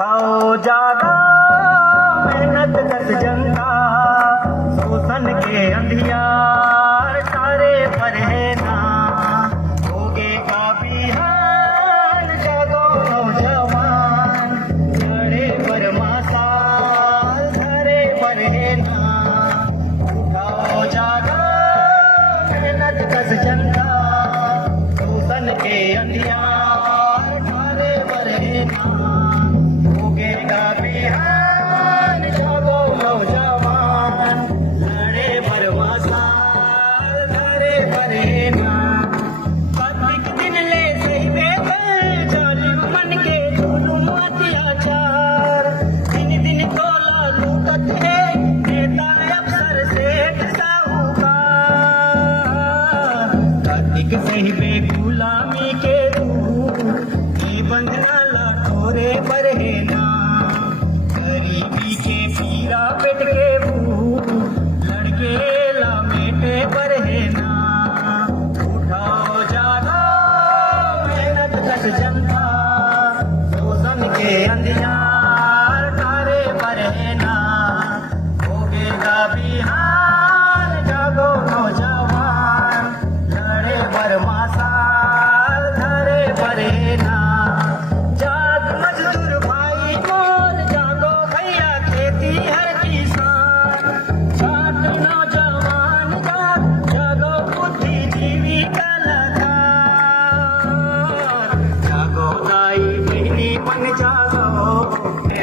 उठाओ जागा मेहनत कस जनता, शोषण के अंधियार तारे पर है ना, होगे का बिहार जागो नौजवान, लड़े पर मासाल धरे पर है ना, उठाओ जागा मेहनत कस जनता, शोषण के अंधियार तारे पर है ना, होगे का बिहार जागो नौजवान, लड़े पर मासाल धरे पर है ना, कार्तिक दिन ले सही बेकर जालिम मन के जुलुम अत्याचार, दिन दिन तोला लूटत है नेता अफसर सेठ साहूकार, कार्तिक सही बे गुलामी के बंधना लाखोरे पर है ना, गरीबी के पीरा पेट के भूख लड़के लामेटे पर है ना, उठाओ जागा मेहनत कस जनता, शोषण के अंधियार तारे पर है ना, होगेगा बिहार जागो नौजवान, लड़े पर मासाल धरे पर है ना,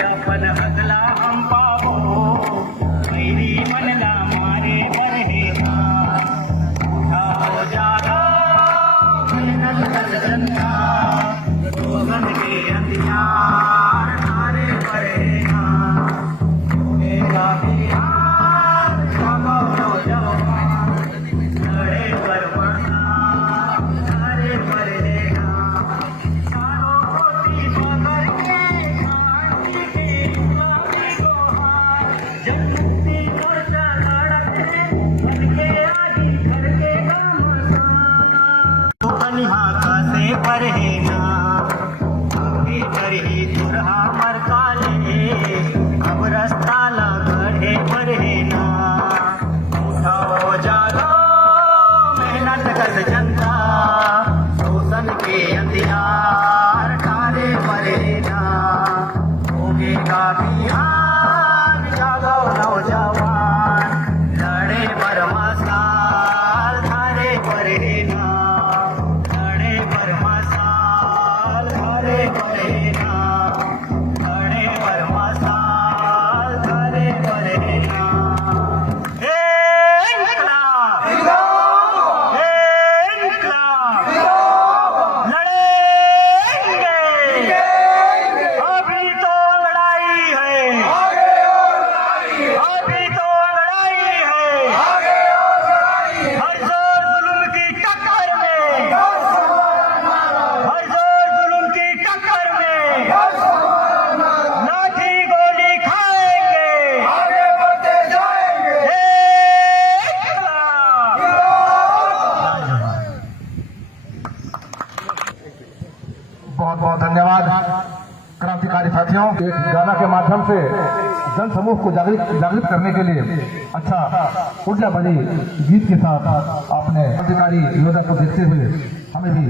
अपन अगला हम पावो मेरी मनला मारे पर है ना, उठाओ जागा मेहनत कस जनता, शोषण के अंधियार तारे पर है ना, होगेगा बिहार जागो नौजवान, लड़े पर मासाल धरे पर है ना, चारों कोटि पकड़ के पर है ना, आगे करही दुरहा मर काले, अब रास्ता लगड़े पर है ना, उठाओ जागो मेहनत कस जनता, शोषण के अंधियार तारे पर है ना, होगेगा बिहार जागो नौजवान, लड़े पर मासाल धरे पर है ना, बहुत बहुत धन्यवाद क्रांतिकारी साथियों। एक गाना के माध्यम से जन समूह को जागृत करने के लिए अच्छा ऊर्जा भरी गीत के साथ आपने क्रांतिकारी योद्धा को देखते हुए हमें भी